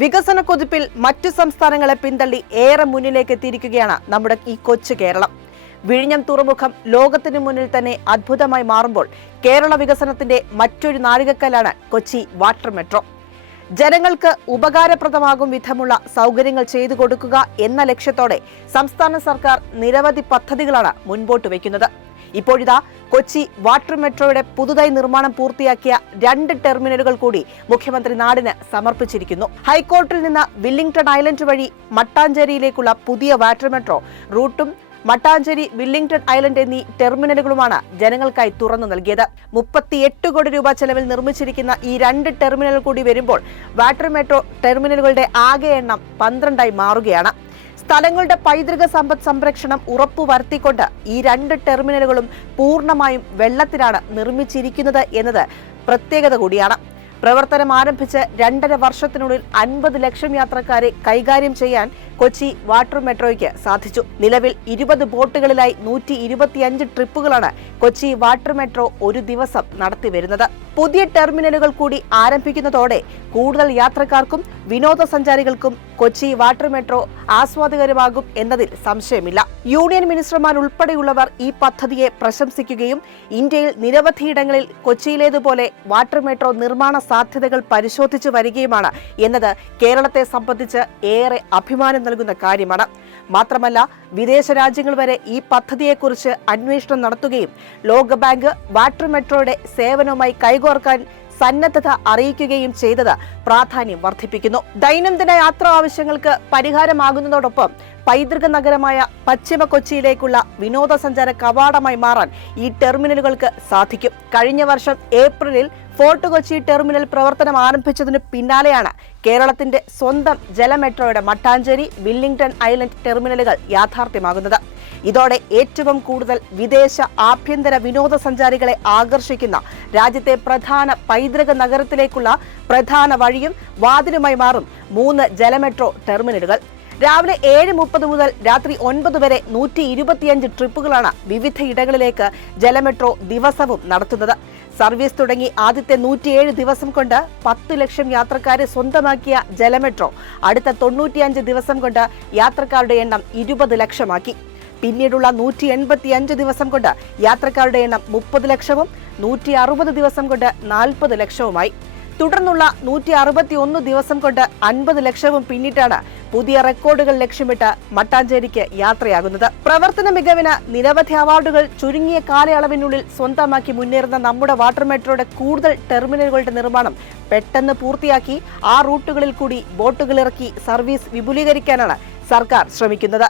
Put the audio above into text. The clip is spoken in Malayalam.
വികസന കുതിപ്പിൽ മറ്റു സംസ്ഥാനങ്ങളെ പിന്തള്ളി ഏറെ മുന്നിലേക്ക് എത്തിയിരിക്കുകയാണ് നമ്മുടെ ഈ കൊച്ചു കേരളം. വിഴിഞ്ഞം തുറമുഖം ലോകത്തിനു മുന്നിൽ തന്നെ അത്ഭുതമായി മാറുമ്പോൾ കേരള വികസനത്തിന്റെ മറ്റൊരു നാഴികക്കല്ലാണ് കൊച്ചി വാട്ടർ മെട്രോ. ജനങ്ങൾക്ക് ഉപകാരപ്രദമാകും വിധമുള്ള സൗകര്യങ്ങൾ ചെയ്തു കൊടുക്കുക എന്ന ലക്ഷ്യത്തോടെ സംസ്ഥാന സർക്കാർ നിരവധി പദ്ധതികളാണ് മുൻപോട്ട് വയ്ക്കുന്നത്. ഇപ്പോഴിതാ കൊച്ചി വാട്ടർ മെട്രോയുടെ പുതുതായി നിർമ്മാണം പൂർത്തിയാക്കിയ 2 ടെർമിനലുകൾ കൂടി മുഖ്യമന്ത്രി നാടിന് സമർപ്പിച്ചിരിക്കുന്നു. ഹൈക്കോർട്ടിൽ നിന്ന് വില്ലിംഗ്ടൺ ഐലൻഡ് വഴി മട്ടാഞ്ചേരിയിലേക്കുള്ള പുതിയ വാട്ടർ മെട്രോ റൂട്ടും മട്ടാഞ്ചേരി വില്ലിംഗ്ടൺ ഐലൻഡ് എന്നീ ടെർമിനലുകളുമാണ് ജനങ്ങൾക്കായി തുറന്നു നൽകിയത്. 38 കോടി രൂപ ചെലവിൽ നിർമ്മിച്ചിരിക്കുന്ന ഈ 2 ടെർമിനലുകൾ കൂടി വരുമ്പോൾ വാട്ടർ മെട്രോ ടെർമിനലുകളുടെ ആകെ എണ്ണം 12ആയി മാറുകയാണ്. സ്ഥലങ്ങളുടെ പൈതൃക സമ്പദ് സംരക്ഷണം ഉറപ്പുവരുത്തിക്കൊണ്ട് ഈ 2 ടെർമിനലുകളും പൂർണ്ണമായും വെള്ളത്തിലാണ് നിർമ്മിച്ചിരിക്കുന്നത് എന്നത് പ്രത്യേകത കൂടിയാണ്. പ്രവർത്തനം ആരംഭിച്ച് 2.5 വർഷത്തിനുള്ളിൽ 50 ലക്ഷം യാത്രക്കാരെ കൈകാര്യം ചെയ്യാൻ കൊച്ചി വാട്ടർ മെട്രോയ്ക്ക് സാധിച്ചു. നിലവിൽ 20 ബോട്ടുകളിലായി 125 ട്രിപ്പുകളാണ് കൊച്ചി വാട്ടർ മെട്രോ ഒരു ദിവസം നടത്തിവരുന്നത്. പുതിയ ടെർമിനലുകൾ കൂടി ആരംഭിക്കുന്നതോടെ കൂടുതൽ യാത്രക്കാർക്കും വിനോദസഞ്ചാരികൾക്കും കൊച്ചി വാട്ടർ മെട്രോ ആസ്വാദകരമാകും എന്നതിൽ സംശയമില്ല. യൂണിയൻ മിനിസ്റ്റർമാർ ഉൾപ്പെടെയുള്ളവർ ഈ പദ്ധതിയെ പ്രശംസിക്കുകയും ഇന്ത്യയിൽ നിരവധിയിടങ്ങളിൽ കൊച്ചിയിലേതുപോലെ വാട്ടർ മെട്രോ നിർമ്മാണ സാധ്യതകൾ പരിശോധിച്ചു വരികയുമാണ് എന്നത് കേരളത്തെ സംബന്ധിച്ച് ഏറെ അഭിമാനം നൽകുന്ന കാര്യമാണ്. മാത്രമല്ല, വിദേശ രാജ്യങ്ങൾ വരെ ഈ പദ്ധതിയെക്കുറിച്ച് അന്വേഷണം നടത്തുകയും ലോകബാങ്ക് വാട്ടർ മെട്രോയുടെ സേവനവുമായി കൈകോർക്കാൻ സന്നദ്ധത അറിയിക്കുകയും ചെയ്തത് പ്രാധാന്യം വർദ്ധിപ്പിക്കുന്നു. ദൈനംദിന യാത്രാ ആവശ്യങ്ങൾക്ക് പരിഹാരമാകുന്നതോടൊപ്പം പൈതൃക നഗരമായ പശ്ചിമ കൊച്ചിയിലേക്കുള്ള വിനോദസഞ്ചാര കവാടമായി മാറാൻ ഈ ടെർമിനലുകൾക്ക് സാധിക്കും. കഴിഞ്ഞ വർഷം ഏപ്രിലിൽ ഫോർട്ട് കൊച്ചി ടെർമിനൽ പ്രവർത്തനം ആരംഭിച്ചതിനു പിന്നാലെയാണ് കേരളത്തിന്റെ സ്വന്തം ജലമെട്രോയുടെ മട്ടാഞ്ചേരി വില്ലിംഗ്ടൺ ഐലൻഡ് ടെർമിനലുകൾ യാഥാർത്ഥ്യമാകുന്നത്. ഇതോടെ ഏറ്റവും കൂടുതൽ വിദേശ ആഭ്യന്തര വിനോദസഞ്ചാരികളെ ആകർഷിക്കുന്ന രാജ്യത്തെ പ്രധാന പൈതൃക നഗരത്തിലേക്കുള്ള പ്രധാന വഴിയും വാതിലുമായി മാറും 3 ജലമെട്രോ ടെർമിനലുകൾ. രാവിലെ 7:30 മുതൽ രാത്രി 9 വരെ 125 ട്രിപ്പുകളാണ് വിവിധ ഇടങ്ങളിലേക്ക് ജലമെട്രോ ദിവസവും നടത്തുന്നത്. സർവീസ് തുടങ്ങി ആദ്യത്തെ 107 ദിവസം കൊണ്ട് 10 ലക്ഷം യാത്രക്കാരെ സ്വന്തമാക്കിയ ജലമെട്രോ അടുത്ത 95 ദിവസം കൊണ്ട് യാത്രക്കാരുടെ എണ്ണം 20 ലക്ഷമാക്കി. പിന്നീടുള്ള 185 ദിവസം കൊണ്ട് യാത്രക്കാരുടെ എണ്ണം 30 ലക്ഷവും 160 ദിവസം കൊണ്ട് 40 ലക്ഷവുമായി. തുടർന്നുള്ള 161 ദിവസം കൊണ്ട് 50 ലക്ഷവും പിന്നിട്ടാണ് പുതിയ റെക്കോർഡുകൾ ലക്ഷ്യമിട്ട് മട്ടാഞ്ചേരിക്ക് യാത്രയാകുന്നത്. പ്രവർത്തന മികവിന് നിരവധി അവാർഡുകൾ ചുരുങ്ങിയ കാലയളവിനുള്ളിൽ സ്വന്തമാക്കി മുന്നേറുന്ന നമ്മുടെ വാട്ടർ മെട്രോയുടെ കൂടുതൽ ടെർമിനലുകളുടെ നിർമ്മാണം പെട്ടെന്ന് പൂർത്തിയാക്കി ആ റൂട്ടുകളിൽ കൂടി ബോട്ടുകൾ ഇറക്കി സർവീസ് വിപുലീകരിക്കാനാണ് സർക്കാർ ശ്രമിക്കുന്നത്.